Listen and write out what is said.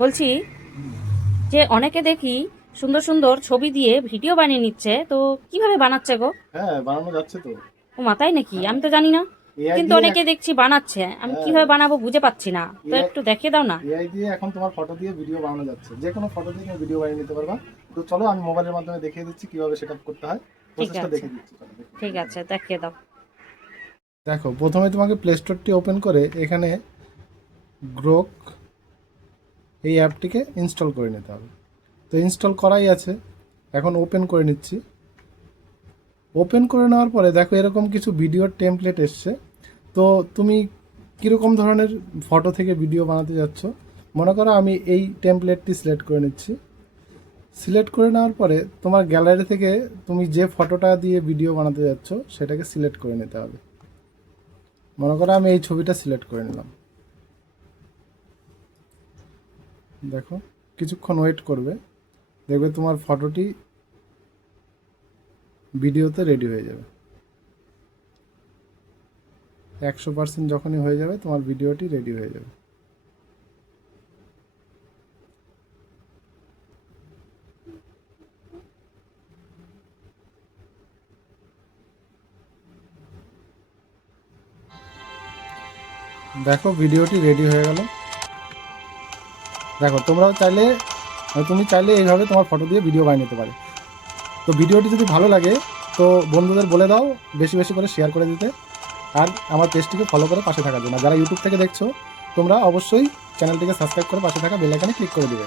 বলছি যে অনেকে দেখি সুন্দর সুন্দর ছবি দিয়ে ভিডিও বানিয়ে নিচ্ছে, তো কিভাবে বানাচ্ছে গো? হ্যাঁ, বানানো যাচ্ছে তো। ও মাথায় নাকি? হ্যাঁ, আমি তো জানি না। এআই কিন্তু দিয়ে অনেকে দেখছি বানাচ্ছে, আমি হ্যাঁ, কিভাবে বানাবো বুঝে পাচ্ছি না, তো এআই একটু দেখিয়ে দাও না। এআই দিয়ে এখন তোমার ফটো দিয়ে ভিডিও বানানো যাচ্ছে। যে কোনো ফটো দিয়ে তুমি ভিডিও বানিয়ে নিতে পারবা। তো চলো আমি মোবাইলের মাধ্যমে দেখিয়ে দিচ্ছি কিভাবে সেটা করতে হয়। ঠিক প্রসেসটা আছে, দেখিয়ে দিচ্ছি, চলো দেখো। ঠিক আছে, দেখিয়ে দাও। দেখো, প্রথমে তোমাকে প্লে স্টোরটি ওপেন করে এখানে গ্রোক এই অ্যাপটিকে ইনস্টল করে নিতে হবে। তো ইনস্টল করাই আছে, এখন ওপেন করে নিচ্ছি। ওপেন করে নেওয়ার পরে দেখো এরকম কিছু ভিডিওর টেমপ্লেট এসছে। তো তুমি কীরকম ধরনের ফটো থেকে ভিডিও বানাতে যাচ্ছ, মনে করো আমি এই টেমপ্লেটটি সিলেক্ট করে নিচ্ছি। সিলেক্ট করে নেওয়ার পরে তোমার গ্যালারি থেকে তুমি যে ফটোটা দিয়ে ভিডিও বানাতে যাচ্ছ সেটাকে সিলেক্ট করে নিতে হবে। মনে করো আমি এই ছবিটা সিলেক্ট করে নিলাম। দেখো, কিছুক্ষণ ওয়েট করবে, দেখবে তোমার ফটোটি ভিডিওতে রেডি হয়ে যাবে। 100% যখনই হয়ে যাবে তোমার ভিডিওটি রেডি হয়ে যাবে। দেখো ভিডিওটি রেডি হয়ে গেল। দেখো তুমি চাইলে এইভাবে তোমার ফটো দিয়ে ভিডিও বানিয়ে নিতে পারো। তো ভিডিওটি যদি ভালো লাগে তো বন্ধুদের বলে দাও বেশি বেশি করে শেয়ার করে দিতে, আর আমার পেজটিকে ফলো করে পাশে থাকার জন্য। যারা ইউটিউব থেকে দেখছো তোমরা অবশ্যই চ্যানেলটিকে সাবস্ক্রাইব করে পাশে থাকা বেল আইকনে ক্লিক করে দিবে।